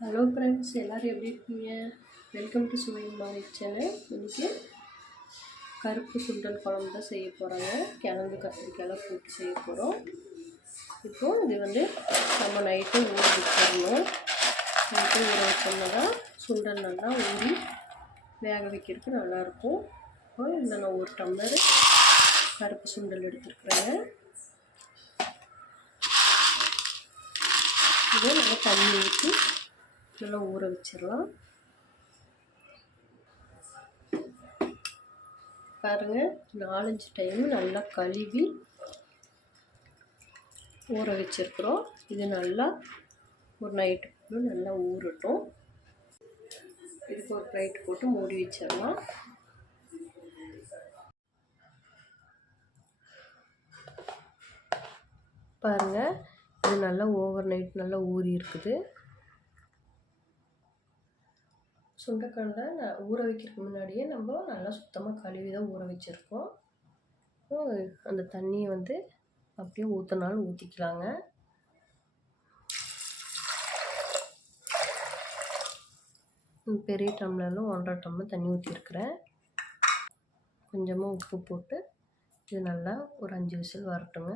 Hello friends, எல்லோரும் எப்படி இருக்கீங்க? வெல்கம் டு சுவையின் மாரி சேனல். இன்றைக்கி கருப்பு சுண்டல் குழம்பு தான் செய்ய போகிறோங்க. கிழங்கு கத்திரிக்காயெல்லாம் போட்டு செய்ய போகிறோம். இப்போது இது நம்ம நைட்டு ஊற வச்சிடணும். நைட்டு ஊற வச்சோம்னா தான் சுண்டல் நல்லா ஊறி வேக வைக்கிறதுக்கு நல்லாயிருக்கும். இப்போ இதில் நான் 1 டம்ளர் கருப்பு சுண்டல் எடுத்துருக்குறேங்க. இதை நல்லா தண்ணி ஊற்றி நல்லா ஊற வச்சிடலாம். பாருங்கள், 4-5 டைம் நல்லா கழுவி ஊற வச்சிருக்கிறோம். இது நல்லா ஒரு நைட்டு நல்லா ஊறட்டும். இதுக்கு ஒரு பிளேட் போட்டு மூடி வச்சிடலாம். பாருங்கள், இது நல்லா ஓவர் நைட் நல்லா ஊறி இருக்குது. சுண்டைக்காயை ஊற வைக்கிறதுக்கு முன்னாடியே நம்ம நல்லா சுத்தமாக கழுவி தான் ஊற வச்சுருக்கோம். அந்த தண்ணியை அப்படியே ஊற்றினாலும் ஊற்றிக்கலாங்க. பெரிய டம்ளரில் 1.5 டம்ளர் தண்ணி ஊற்றிருக்கிறேன். கொஞ்சமாக உப்பு போட்டு இது நல்லா ஒரு 5 விசில் வரட்டுங்க.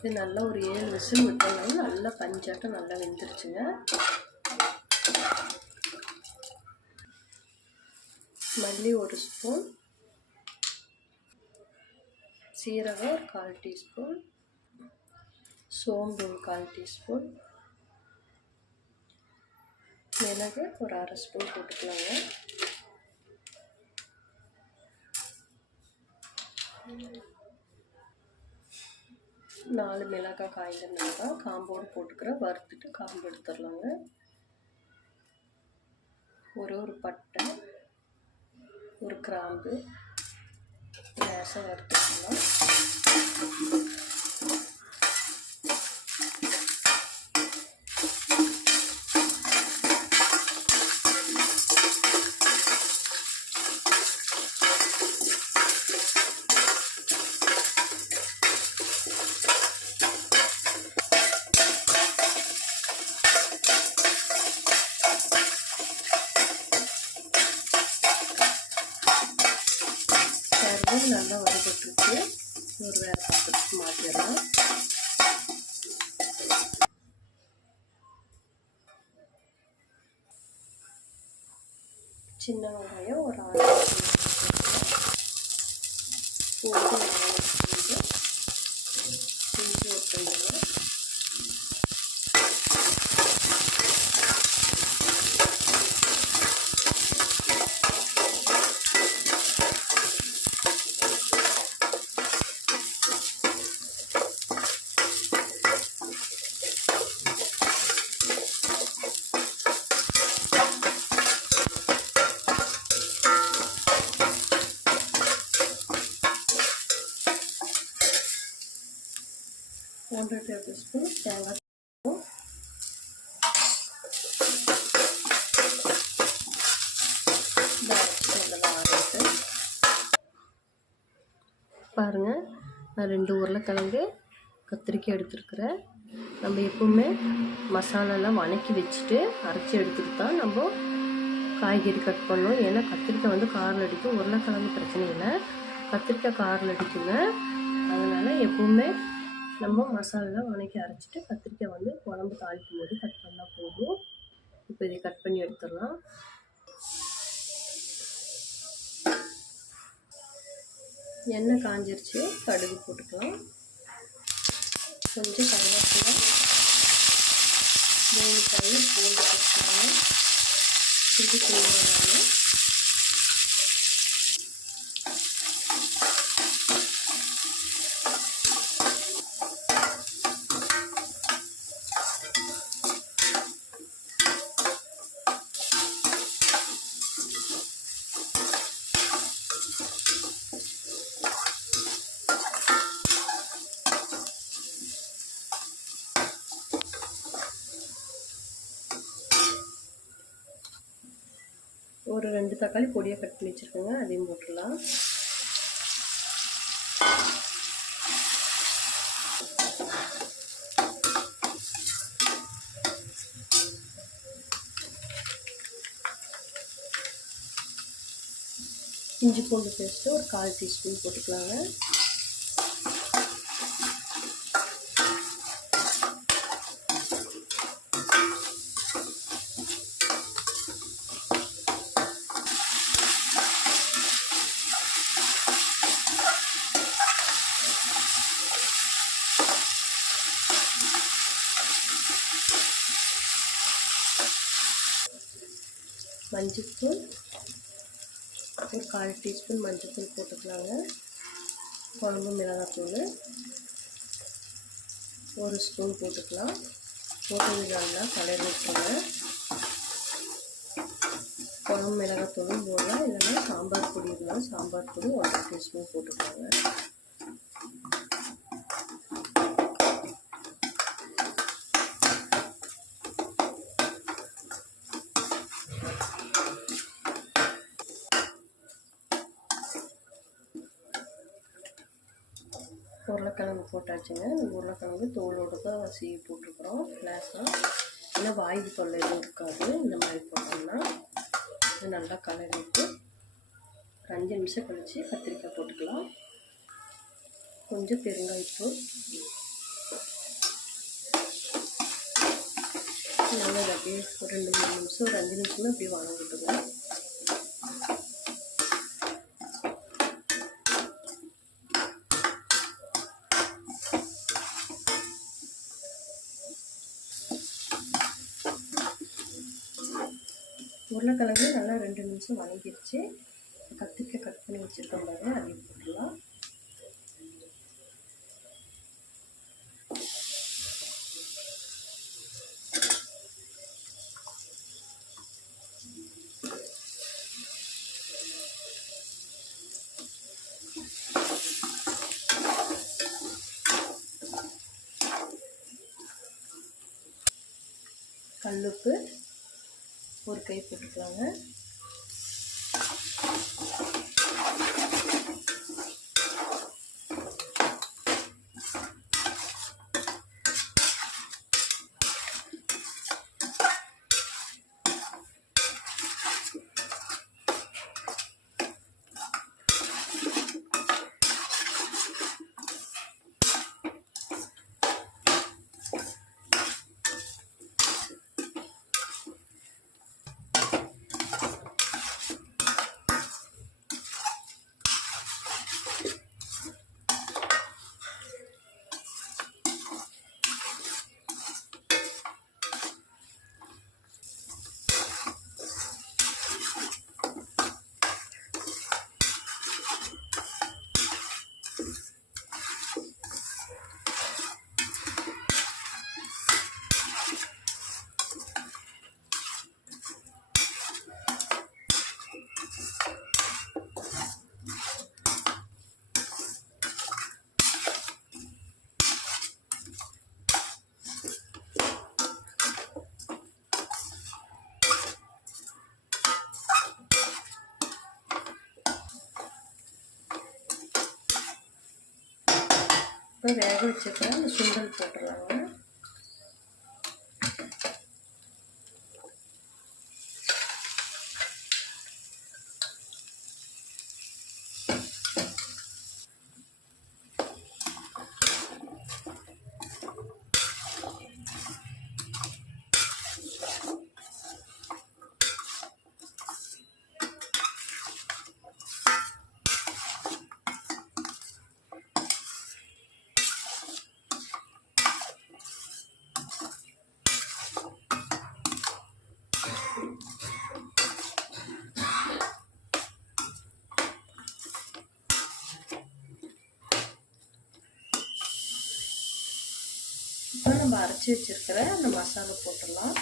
இது நல்லா ஒரு 7 விசில் விட்டோம்னா நல்லா பஞ்சாட்டம் நல்லா வெந்துருச்சுங்க. மல்லி 1 ஸ்பூன், சீரகம் ஒரு 1/4 டீஸ்பூன், சோம்பு ஒரு 1/4 டீஸ்பூன், மிளகு ஒரு 1/2 ஸ்பூன் போட்டுக்கலாங்க. நாலு மிளகாய், காய்ந்த மிளகாய் காம்போடு போட்டுக்கிறேன். வறுத்துட்டு காம்பு எடுத்துடலாங்க. ஒரு பட்டை, ஒரு கிராம்பு லேசாக வறுத்துக்கலாம். நல்லா வறுபட்டுருக்கு. ஒரு வேறு பாத்திரத்துக்கு மாற்றிடலாம். சின்ன வெங்காயம் ஒரு 6 பூண்டு, இஞ்சி ஒரு 2. ஒன்றரை டேபிள் ஸ்பூன் தேங்காய். பாருங்கள், நான் 2 உருளைக்கிழங்கு கத்திரிக்காய் எடுத்துருக்குறேன். நம்ம எப்பவுமே மசாலாலாம் வதக்கி வச்சுட்டு அரைச்சி எடுத்துட்டு தான் நம்ம காய்கறி கட் பண்ணணும். ஏன்னா கத்திரிக்காய் காரில் அடிக்கும். உருளைக்கிழங்கு பிரச்சனை இல்லை, கத்திரிக்காய் காரில் அடிக்குங்க. அதனால் எப்பவுமே நம்ம மசாலாலாம் வதக்கி அரைச்சிட்டு கத்திரிக்காய் குழம்பு தாளிக்கும் போது கட் பண்ணால் போதும். இப்போ இதை கட் பண்ணி எடுத்துடலாம். எண்ணெய் காஞ்சிருச்சு, கடுகு போட்டுக்கலாம். கொஞ்சம் கருவேப்பிலை, 3 பல் பூண்டு போட்டுக்கலாம். இது தேவையான ஒரு 2 தக்காளி பொடியாக கட் பண்ணி வச்சுருக்கோங்க, அதையும் போட்டுடலாம். இஞ்சி பூண்டு பேஸ்ட்டு ஒரு 1/4 டீஸ்பூன் போட்டுக்கலாங்க. மஞ்சள்தூள் ஒரு 1/4 டீஸ்பூன் மஞ்சள்தூள் போட்டுக்கலாங்க. குழம்பு மிளகாத்தூள் 1 ஸ்பூன் போட்டுக்கலாம். போட்டது நல்லா கலரி விட்டுருங்க. குழம்பு மிளகாத்தூளும் போடலாம், இல்லைன்னா சாம்பார் பொடி இருந்தால் சாம்பார் பொடி 1 டீஸ்பூன் போட்டுக்கலாங்க. உருளைக்கிழங்கு போட்டாச்சுங்க. உருளைக்கிழங்கு தோலோடு தான் சீவி போட்டிருக்குறோம் லேசாக, ஏன்னா வாய்வு தொல்லை எதுவும் இருக்காது. இந்த மாதிரி போட்டோம்னா இது நல்லா கலரிட்டு 5 நிமிஷம் கழித்து கத்திரிக்காய் போட்டுக்கலாம். கொஞ்சம் பெருங்காயத்தூள், நல்லா அப்படியே ஒரு 2-3 நிமிஷம், ஒரு 5 நிமிஷம் அப்படியே வணங்கிட்டுங்க. உருளைக்கிழங்கு நல்லா 2 நிமிஷம் வணங்கிடுச்சு. கத்திரிக்காய் கட் பண்ணி வச்சுருக்கோம் பாருங்க, அதையும் போட்டுடலாம். கல்லுப்பு ஒரு கை போட்டுக்கலாங்க. இப்போ வேக வச்சுருக்கேன் அந்த சுண்டல் போட்டுடலாங்க. இப்போ நம்ம அரைச்சி வச்சிருக்கிற அந்த மசாலா போட்டுடலாம்.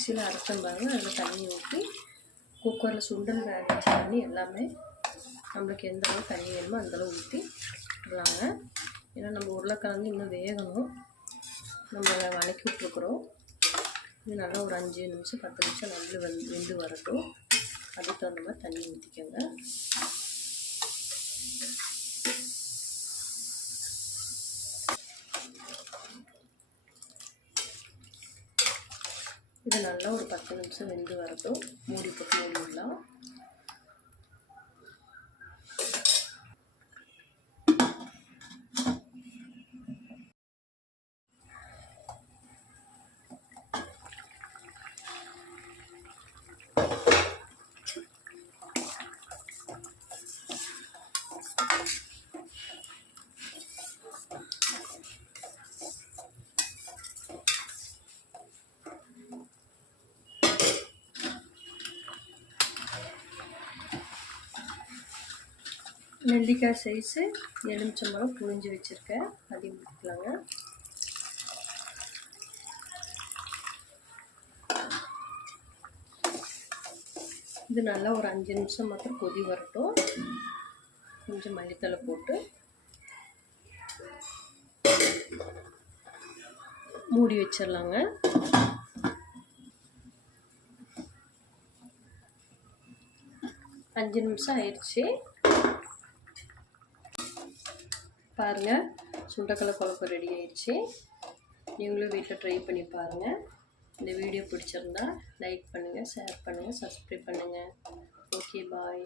மிக்சியில் அரைச்சோம் பாருங்கள், அதில் தண்ணி ஊற்றி குக்கரில் சுண்டல் வேக வச்ச தண்ணி எல்லாமே நம்மளுக்கு எந்த அளவு தண்ணி வேணுமோ அந்தளவு ஊற்றி விடலாங்க. ஏன்னா நம்ம உருளைக்கிழங்கு இன்னும் வேகணும், நம்ம வதக்கி விட்ருக்குறோம். இது நல்லா ஒரு 5 நிமிஷம் 10 நிமிஷம் நல்லா வெந்து வரட்டும். அதுக்கு தகுந்த மாதிரி தண்ணி ஊற்றிக்கோங்க. இது நல்லா ஒரு 10 நிமிஷம் வெந்து வரட்டும். மூடி போட்டு மூடி விடலாம். நெல்லிக்காய் சைஸு எலுமிச்சம்பழம் புழிஞ்சு வச்சுருக்கேன், அதையும் ஊற்றிக்கலாங்க. இது நல்லா ஒரு 5 நிமிஷம் மாத்திரம் கொதி வரட்டும். கொஞ்சம் மல்லித்தலை போட்டு மூடி வச்சிடலாங்க. அஞ்சு நிமிஷம் ஆயிடுச்சு பாருங்கள். சுண்டக்கடலை குழம்பு ரெடி ஆயிடுச்சு. நீங்களும் வீட்டில் ட்ரை பண்ணி பாருங்கள். இந்த வீடியோ பிடிச்சிருந்தா லைக் பண்ணுங்கள், ஷேர் பண்ணுங்கள், சப்ஸ்கிரைப் பண்ணுங்கள். ஓகே, பாய்.